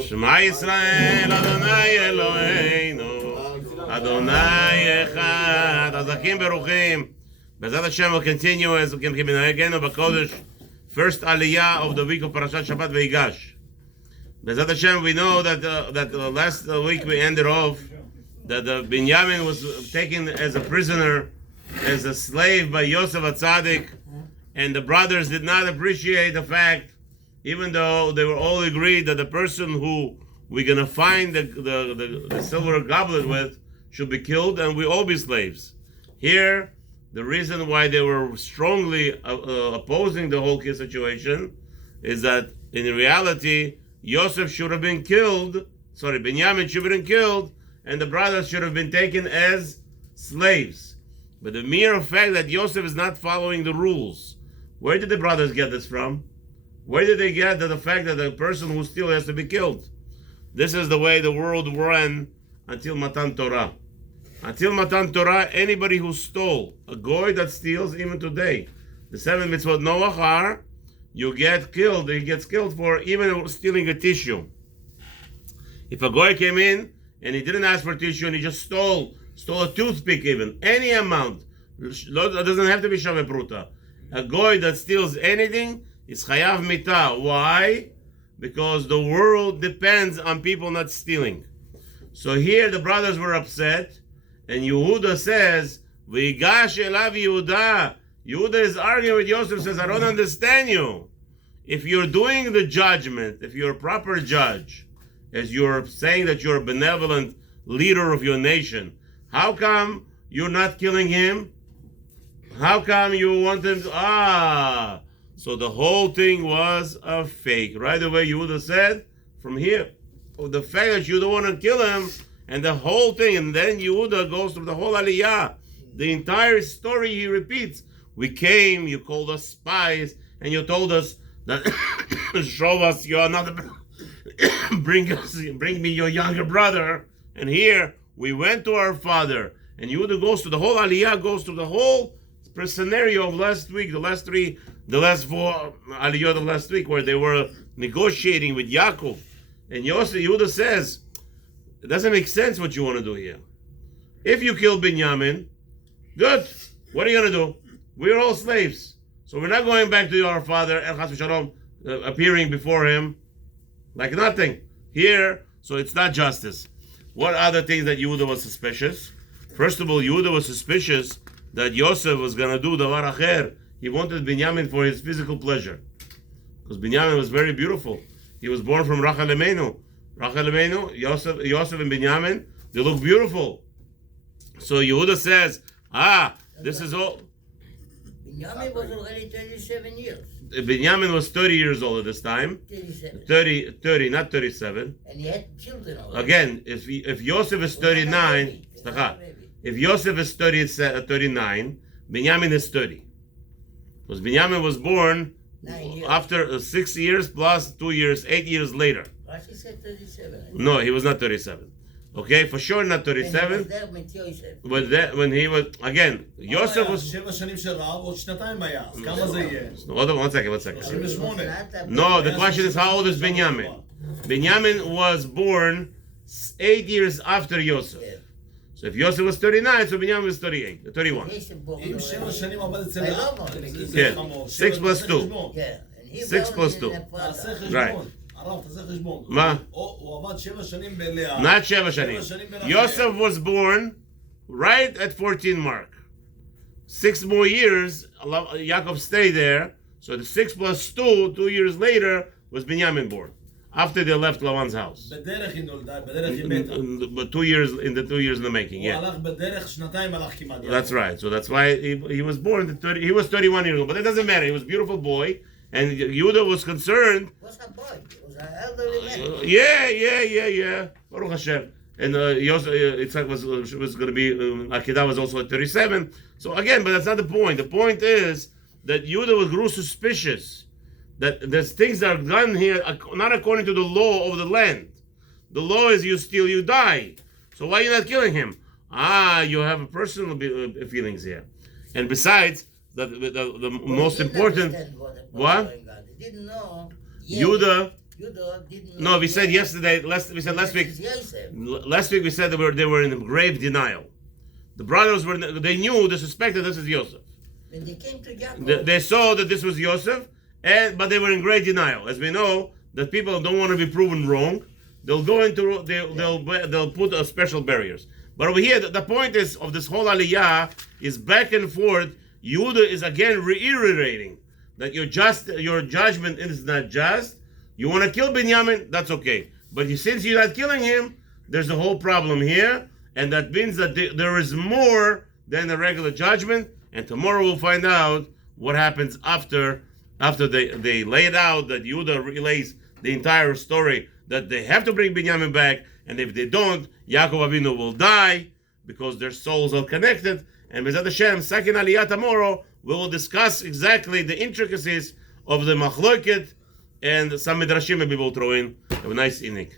Shema Yisrael, Adonai Eloheinu, Adonai Echad. Azakim Beruchim. Bezat Hashem will continue as we can keep again of Kodesh. First Aliyah of the week of Parashat Shabbat Veigash. Bezat Hashem, we know that last week we ended off that Binyamin was taken as a prisoner, as a slave by Yosef HaTzadik, and the brothers did not appreciate the fact, even though they were all agreed that the person who we're going to find the silver goblet with should be killed, and we all be slaves. Here, the reason why they were strongly opposing the whole situation is that in reality, Yosef should have been killed, Binyamin should have been killed, and the brothers should have been taken as slaves. But the mere fact that Yosef is not following the rules, where did the brothers get this from? Where did they get the fact that the person who steals has to be killed? This is the way the world ran until Matan Torah. Until Matan Torah, anybody who stole, a goy that steals, even today, the 7 mitzvot Noach are, you get killed, he gets killed for even stealing a tissue. If a goy came in and he didn't ask for tissue and he just stole a toothpick even, any amount, it doesn't have to be Shaveh Pruta. A goy that steals anything is Chayav Mitah. Why? Because the world depends on people not stealing. So here the brothers were upset, and Yehuda says, V'yigash elav Yehuda. Yehuda is arguing with Yosef, says, I don't understand you. If you're doing the judgment, if you're a proper judge, as you're saying that you're a benevolent leader of your nation, how come you're not killing him? How come you want him to... So the whole thing was a fake. Right away, Yehuda said, from here, the fact that you don't want to kill him, and the whole thing, and then Yehuda goes through the whole Aliyah. The entire story he repeats. We came, you called us spies, and you told us that, show us you're not bring me your younger brother. And here, we went to our father. And Yehuda goes to the whole Aliyah, goes to the whole scenario of last week, the last 4 Aliyah of last week, where they were negotiating with Yaakov. And Yehuda says, it doesn't make sense what you want to do here. If you kill Binyamin, good. What are you going to do? We're all slaves. So we're not going back to our father, El Chas V'Shalom, appearing before him like nothing. Here, so it's not justice. What other things that Yehuda was suspicious? First of all, Yehuda was suspicious that Yosef was going to do the Davar Acher. He wanted Binyamin for his physical pleasure. Because Binyamin was very beautiful. He was born from Rachel Imeinu. Rachel Imeinu, Yosef and Binyamin, they look beautiful. So Yehuda says, this is all... Binyamin was already 37 years. Binyamin was 30 years old at this time. 37. 30, not 37. And he had children already. Again, if Yosef is 39, if Yosef is 39, Binyamin is 30. Because Binyamin was born after 6 years plus 2 years, 8 years later. Rashi said 37. No, he was not 37. Okay, for sure not 37. But that, when he was, again, Yosef was... 7 שנים של רעב, עוד שנתיים היה. אז כמה זה יהיה? One second. 28. No, the question is, how old is Binyamin? Binyamin was born 8 years after Yosef. So if Yosef was 39, so Binyamin was 38, 31. אם 7 שנים עבד אצל רעב, זה Yeah, חמור. 6 plus 2. 6 plus 2. תעשה חשבון. Right. הרב, תעשה חשבון. מה? הוא עבד 7 שנים בלאה. Not 7 שנים. Yosef was born right at 14 mark. 6 more years, Yaakov stayed there. So the 6 plus 2, 2 years later, was Binyamin born. After they left Lavan's house. בדרך היא נולדה, בדרך היא מתה. But 2 years in the making, הוא yeah. הלך בדרך, שנתיים הלך כמעט. That's right. So that's why he was born at 30. He was 31 years old, but it doesn't matter. He was a beautiful boy, and Yehuda was concerned. He was a boy. He was an elderly man. Yeah. Baruch Hashem. And Yitzhak was going to be, Akedah was also at 37. So again, but that's not the point. The point is that Yehuda grew suspicious that there's things that are done here not according to the law of the land. The law is you steal, you die. So why are you not killing him? You have personal feelings here. And besides, the most important... What? He didn't know. Yehuda Judah didn't. No, we said yesterday. Last week. This is Yosef. Last week we said they were in grave denial. The brothers they knew, they suspected this is Yosef. When they came to Jacob, They saw that this was Yosef, but they were in great denial. As we know, that people don't want to be proven wrong. They'll go into they'll put special barriers. But over here, the point is of this whole aliyah is back and forth. Yehuda is again reiterating that your judgment is not just. You want to kill Binyamin, that's okay. But since you're not killing him, there's a whole problem here, and that means that there is more than the regular judgment. And tomorrow we'll find out what happens after they lay it out, that Yehuda relays the entire story, that they have to bring Binyamin back, and if they don't, Yaakov Avinu will die because their souls are connected. And B'ezrat Hashem, second Aliyah tomorrow, we will discuss exactly the intricacies of the Machloket and some Midrashim maybe we'll throw in. Have a nice evening.